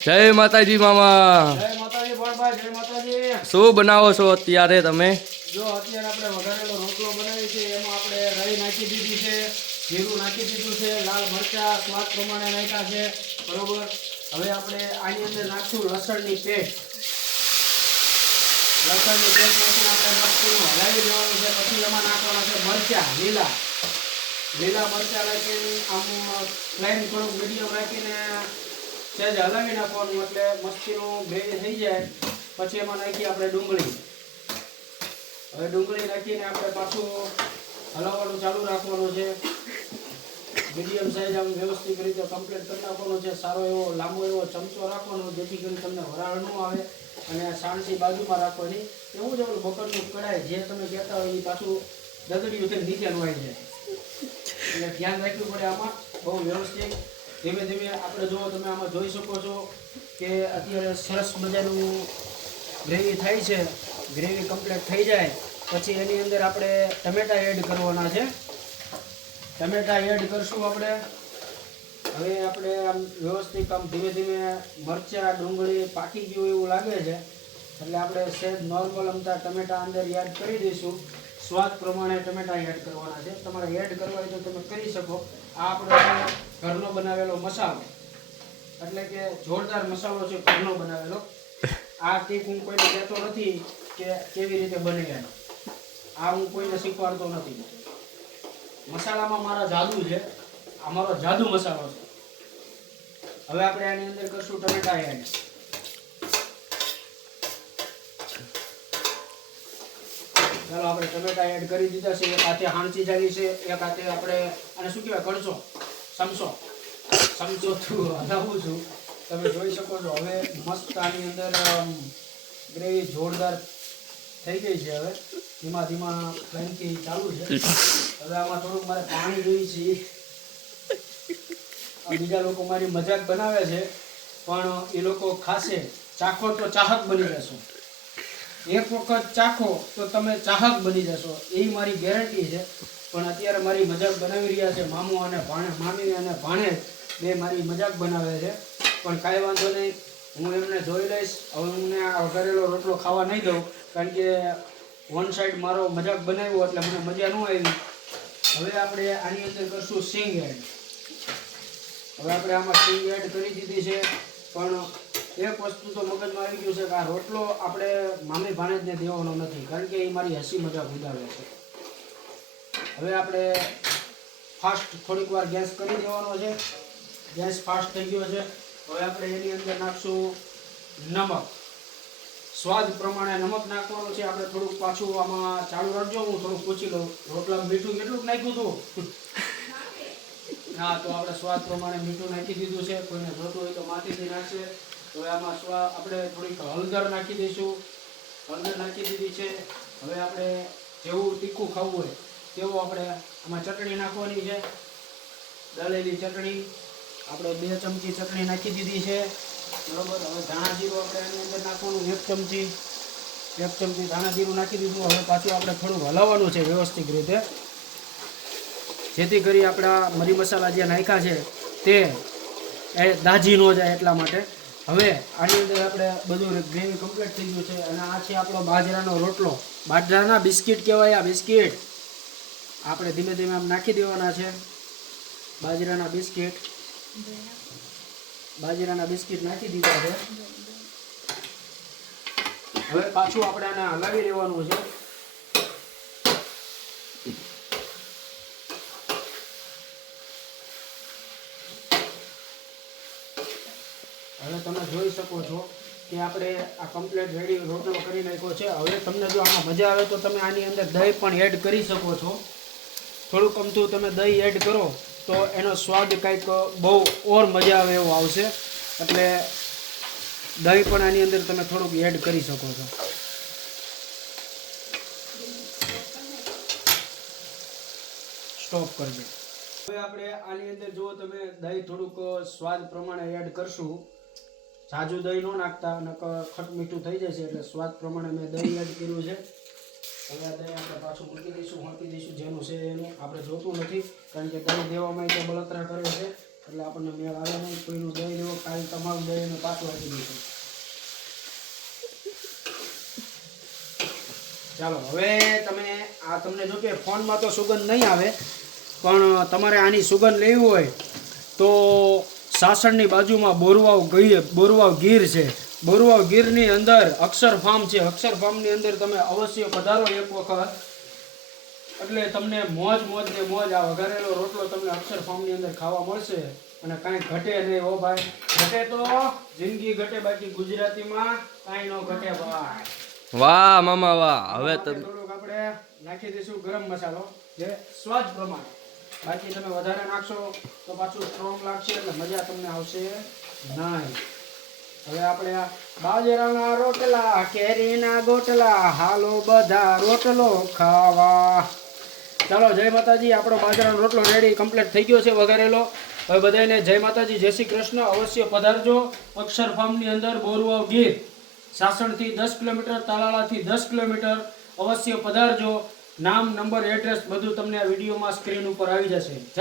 જય માતાજી મામા. જય માતાજી ભણભાઈ, જય માતાજી. શું બનાવો છો અત્યારે તમે? જો અત્યારે આપણે વઘારેલો રોટલો બનાવી છે, એમાં આપણે રાઈ નાખી દીધી છે, જીરું નાખી દીધું છે, લાલ મરચા સ્વાદ પ્રમાણે નાખ્યા છે, બરોબર. હવે આપણે આની અંદર નાખશું લસણની પેસ્ટ. લસણની પેસ્ટ નાખીને આપણે મસ્તીનું હલાવી દેવાનું છે. પછી એમાં નાખવાના છે મરચા લીલા મરચા નાખીને આમ પ્લેન થોડુંક મીડિયમ રાખીને સહેજ હલાવી નાખવાનું, એટલે મસ્તીનું ગ્રેવી થઈ જાય. પછી એમાં નાખીએ આપણે ડુંગળી. હવે ડુંગળી નાખીને આપણે પાછું હલાવવાનું ચાલુ રાખવાનું છે. મીડિયમ સાઈઝ આમ વ્યવસ્થિત રીતે કમ્પ્લીટ કરી નાખવાનું છે. સારો એવો લાંબો એવો ચમચો રાખવાનો, જેથી કરીને તમને વરાળ ન આવે, અને સાણસી બાજુમાં રાખવાની. એવું જ આપણું બકરનું કડાય જે તમે કહેતા હોય એ પાછું દગડિયું થઈને નીચે ન આવી જાય, એટલે ધ્યાન રાખવું પડે આમાં બહુ વ્યવસ્થિત. ધીમે ધીમે આપણે જો તમે આમાં જોઈ શકો છો કે અત્યારે સરસ મજાનું ગ્રેવી થાય છે. ગ્રેવી કમ્પ્લીટ થઈ જાય પછી એની અંદર આપણે ટમેટા એડ કરવાના છે. ટમેટા એડ કરશું આપણે. હવે આપણે આમ વ્યવસ્થિત આમ ધીમે ધીમે મરચાં ડુંગળી પાકી ગયું એવું લાગે છે, એટલે આપણે સહેજ નોર્મલ અમતા ટમેટા અંદર એડ કરી દઈશું. સ્વાદ પ્રમાણે ટમેટા એડ કરવાના છે. તમારે એડ કરવા હોય તો તમે કરી શકો. આ આપણો ઘરનો બનાવેલો મસાલો, એટલે કે જોરદાર મસાલો છે, ઘરનો બનાવેલો. આ ટીપ હું કોઈને કહેતો નથી કે કેવી રીતે બને એમ. આ હું કોઈને શીખવાડતો નથી. મસાલામાં મારા જાદુ છે. આ મારો જાદુ મસાલો છે. હવે આપણે આની અંદર કરશું ટમેટા એડ. ચાલો આપણે ટમેટા એડ કરી દીધા છે. એક હાથે હાંચી જાવી છે, એક હાથે આપણે આને શું કહેવાય, કણસો સમચોથી હલાવું છું. તમે જોઈ શકો છો. હવે મસ્ત આની અંદર ગ્રેવી જોરદાર થઈ ગઈ છે. હવે ધીમા ધીમા ફ્લેમથી ચાલુ છે. હવે આમાં થોડુંક મારે પાણી જોઈએ છે. બીજા લોકો મારી મજાક બનાવે છે, પણ એ લોકો ખાશે, ચાખો તો ચાહક બની જશો. એક વખત ચાખો તો તમે ચાહક બની જશો, એ મારી ગેરંટી છે. પણ અત્યારે મારી મજાક બનાવી રહ્યા છે મામુ અને મામી અને ભાણેજ બે મારી મજાક બનાવે છે. પણ કાંઈ વાંધો નહીં, હું એમને જોઈ લઈશ. હવે હું આ વઘારેલો રોટલો ખાવા નહીં દઉં, કારણ કે વન સાઈડ મારો મજાક બનાવ્યો એટલે મને મજા ન આવી. હવે આપણે આની અંદર કરશું સિંગ એડ. હવે આપણે આમાં સિંગ એડ કરી દીધી છે. પણ એક વસ્તુ તો મગજમાં આવી ગયું છે કે આ રોટલો આપણે મામી ભાણેજને દેવાનો નથી, કારણ કે એ મારી હસી મજાક ઉડાવે છે. હવે આપણે ફાસ્ટ થોડીક વાર ગેસ કરી દેવાનો છે. ગેસ ફાસ્ટ થઈ ગયો છે. હવે આપણે એની અંદર નાખશું નમક. સ્વાદ પ્રમાણે નમક નાખવાનું છે. આપણે થોડુંક પાછું આમાં ચાલુ રાખજો, હું થોડુંક પૂછી લઉં. રોટલામાં મીઠું કેટલુંક નાખ્યું હતું? હા, તો આપણે સ્વાદ પ્રમાણે મીઠું નાખી દીધું છે. કોઈને જોતું હોય તો માટીથી નાખશે. હવે આમાં આપણે થોડીક હળદર નાખી દઈશું. હળદર નાખી દીધી છે. હવે આપણે જેવું તીખું ખાવું હોય તેવું આપણે આમાં ચટણી નાખવાની છે. દળેલી ચટણી આપણે 2 ચમચી ચટણી નાખી દીધી છે, બરોબર. હવે ધાણા જીરું આપણે આની અંદર નાખવાનું 1 ચમચી ધાણા જીરું નાખી દીધું. હવે પાછું આપણે થોડું હલાવવાનું છે વ્યવસ્થિત રીતે, જેથી કરી આપણા મરી મસાલા જે નાખ્યા છે તે દાજી ન જાય એટલા માટે. હવે આની અંદર આપણે બધું ગ્રેવી કમ્પ્લીટ થઈ ગયું છે. અને આ છે આપણો બાજરાનો રોટલો. બાજરાના બિસ્કિટ કહેવાય. આ બિસ્કિટ આપણે ધીમે ધીમે આમ નાખી દેવાના છે. બાજરાના બિસ્કિટ નાખી દીધા છે. હવે પાછું આપણે આને હલાવી લેવાનું છે. હવે તમે જોઈ શકો છો કે આપણે આ કમ્પ્લીટ રેડી રોટલો કરી નાખ્યો છે. હવે તમને જો આમાં મજા આવે તો તમે આની અંદર દહીં પણ એડ કરી શકો છો. થોડુંક અમથું તમે દહીં એડ કરો તો એનો સ્વાદ કંઈક બહુ ઓર મજા આવે એવો આવશે. એટલે દહીં પણ આની અંદર તમે થોડુંક એડ કરી શકો છો. સ્ટોપ કરજો. હવે આપણે આની અંદર જુઓ તમે દહીં થોડુંક સ્વાદ પ્રમાણે એડ કરશું. જાજુ દહીં ન નાખતા, નકર ખટ મીઠું થઈ જશે, એટલે સ્વાદ પ્રમાણે મેં દહીં એડ કર્યું છે. હવે આ દહીં આપણે પાછું મૂકી દઈશું, જેનું છે એનું આપણે જોતું નથી, કારણ કે દહીં દેવામાં તો બળતરા કરે છે. એટલે આપણને મેળ આવે નહીં. કોઈનું દહીં લેવો કાલ તમારું દહીં પાછું આપી દઈશું. ચાલો હવે તમે આ તમને જો કે ફોનમાં તો સુગંધ નહીં આવે, પણ તમારે આની સુગંધ લેવી હોય તો સાસણની બાજુમાં બોરવાવ ગીર છે. બોરવાવ ગીરની અંદર અક્ષર ફાર્મ છે. અક્ષર ફાર્મની અંદર તમે અવશ્ય પધારો એક વખત, એટલે તમને મોજ ને મોજ. આ વઘારેલો રોટલો તમને અક્ષર ફાર્મની અંદર ખાવા મળશે અને કાંઈ ઘટે નહીં. હો ભાઈ, ઘટે તો જિંદગી ઘટે, બાકી ગુજરાતીમાં કાંઈ ન ઘટે ભાઈ. વાહ મામા વાહ. હવે થોડુંક આપણે નાખી દઈશું ગરમ મસાલો, જે સ્વાદ પ્રમાણે. બાકી તમે વધારે નાખશો તો પાછું સ્ટ્રોંગ લાગશે એટલે મજા તમને આવશે નહીં. હવે આપણે આ બાજરાના રોટલા, કેરીના ગોટલા, હાલો બધા રોટલો ખાવા. ચાલો જય માતાજી. આપણો બાજરાનો રોટલો રેડી કમ્પ્લીટ થઈ ગયો છે વઘારેલો. હવે બધાને જય માતાજી, જય શ્રી કૃષ્ણ. અવશ્ય પધારજો અક્ષર ફાર્મની અંદર બોરવાવ ગીર. સાસણથી 10 કિલોમીટર, તાલાળાથી 10 કિલોમીટર. અવશ્ય પધારજો. નામ, નંબર, એડ્રેસ બધું તમને આ વિડીયોમાં સ્ક્રીન ઉપર આવી જશે.